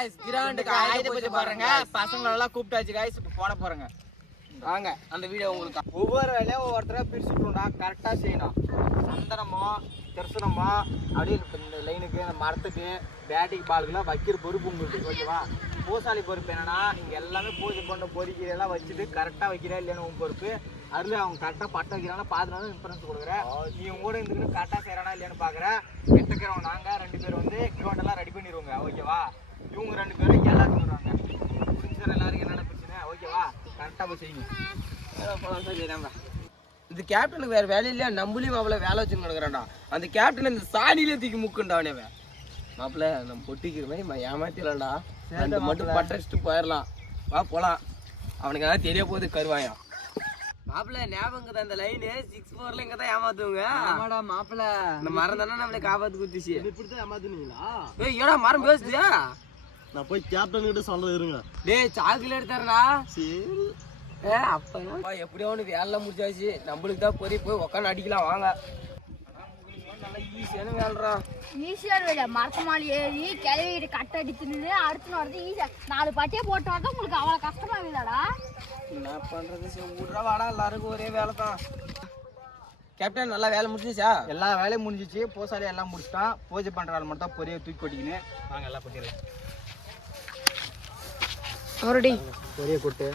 guys கிராண்டுக்கு ஆயுத பூஜை பாருங்க பசங்க எல்லாம் கூப்பிட்டாச்சு गाइस இப்ப போட போறங்க வாங்க அந்த வீடியோ உங்களுக்கு ஒவ்வொரு வேலையும் ஒவ்வொருத்தரா பிரிச்சுட்டோம்டா கரெக்டா செய்யணும் சந்தனமோ தர்சனமோ அப்படியே இந்த லைனுக்கு இந்த மரத்துக்கு பேட்டிக் பாலுக்குலாம் வைக்கிற பொறுப்பு உங்களுக்கு ஓகேவா பூசாலி பொறுப்பு என்னன்னா இங்க எல்லாமே பூஜை பண்ண பொறிக்கிற எல்லாம் வச்சுட்டு கரெக்டா வைக்கிறா இல்லையான்னு உங்க பொறுப்பு அதுல அவங்க கரெக்டா பட்ட வைக்கிறானா பாத்துனாலும் இன்ஃபரன்ஸ் கொடுக்குறேன் நீ உங்க கூட இருந்துக்கிட்டு கரெக்டா செய்யறானா இல்லையான்னு பாக்குறேன் வெட்டுக்கிறவங்க நாங்க 2 பேர் வந்து கிரௌண்ட் எல்லாம் ரெடி பண்ணிடுவோங்க ஓகேவா இவங்க 2 பேரும் எல்லாத்தையும் வருவாங்க புரிஞ்சுற எல்லாருக்கும் என்னென்ன பிரச்சனை ஓகேவா கரெக்டா போய் செய்யுங்க இந்த கேப்டனுக்கு வேற வேலை இல்லையா நம்மளையும் அவ்வளவு வேலை வச்சுன்னு கிடக்குறான்டா அந்த கேப்டன் இந்த சாணியிலே தூக்கி முக்குண்டானே மாப்பிள்ள நம்ம பொட்டிக்கிற மாதிரி ஏமாத்திடலாம்டா ரெண்டு மட்டும் பட்டடிச்சுட்டு போயிடலாம் வா போலாம் அவனுக்கு எதாவது தெரிய போகுது கருவாயா மாப்பிள்ள ஞாபகம் அந்த லைனு 6-4 இங்க தான் ஏமாத்துவங்க ஆமாடா மாப்பிள்ள இந்த மரம் தானே நம்மளை காப்பாத்து குத்திச்சு இப்படிதான் ஏமாத்துனீங்களா ஏய் ஏடா மரம் பேசுதியா நான் போய் கேப்டன் கிட்ட சொல்றது இருங்க டேய் சாக்லேட் தரடா சரி அப்பா எப்படியோ ஒன்று வேலை முடிச்சாச்சு நம்மளுக்கு தான் போய் உட்காந்து அடிக்கலாம் வாங்க நல்லா ஈஸியான வேலைடா ஈஸியான வேலை மரத்து மாலி ஏறி கிளவிட்டு கட்டை அடிச்சுன்னு அடுத்து வரது ஈஸியா 4 பட்டியை போட்டு வரது உங்களுக்கு அவ்வளோ கஷ்டமா இல்லடா என்ன பண்றது சரி விட்றா வாடா எல்லாருக்கும் ஒரே வேலை தான் கேப்டன் நல்லா வேலை முடிஞ்சிச்சா எல்லா வேலையும் முடிஞ்சிச்சு பூசாலி எல்லாம் முடிச்சிட்டான் பூஜை பண்ற வேலை மட்டும் தான் பொரிய தூக்கி கொட்டிக்கின்னு வாங்க எல்லாம் கொட்டிடலாம் அவரடி பொரிய கொட்டு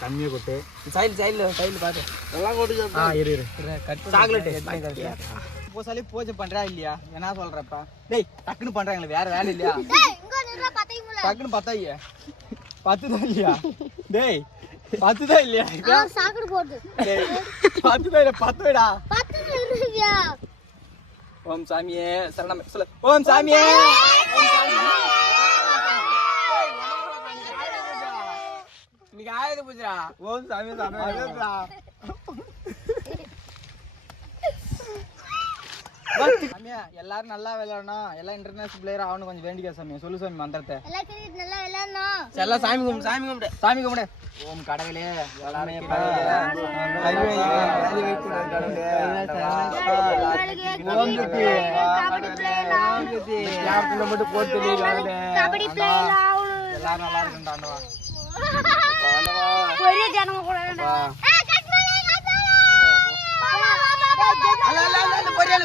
கம்மியாக கொட்டு சைடு பார்த்து எல்லாம் கொட்டு இரு சாக்லேட்டு பூசாலி பூஜை பண்றா இல்லையா என்ன சொல்றப்பா டேய் டக்குன்னு பண்றாங்களே வேற வேலை இல்லையா டக்குன்னு 10 ஐயா 10 தான் இல்லையா டேய் 10 தான் இல்லையா சாக்கடை போடு 10 தான் 10 வைடா 10 இல்லையா ஓம் சாமியே சரணம் சொல்லு ஓம் சாமியே இன்னைக்கு ஆயுத பூஜை ஓம் சாமி சாமியா எல்லாரும் நல்லா விளையாடணும் எல்லாம் இன்டர்நேஷனல் பிளேயர் ஆகணும் கொஞ்சம் வேண்டிக்க சாமி சொல்லு சாமி மந்திரத்தை எல்லாம் சாமி கும்பிடு சாமி கும்பிடு ஓம் கடவுளே எல்லாரும் மட்டும் போட்டு எல்லாரும் நல்லா இருக்குண்டாண்டவா ஒரே ஜனங்க கூட அல்ல பொரியல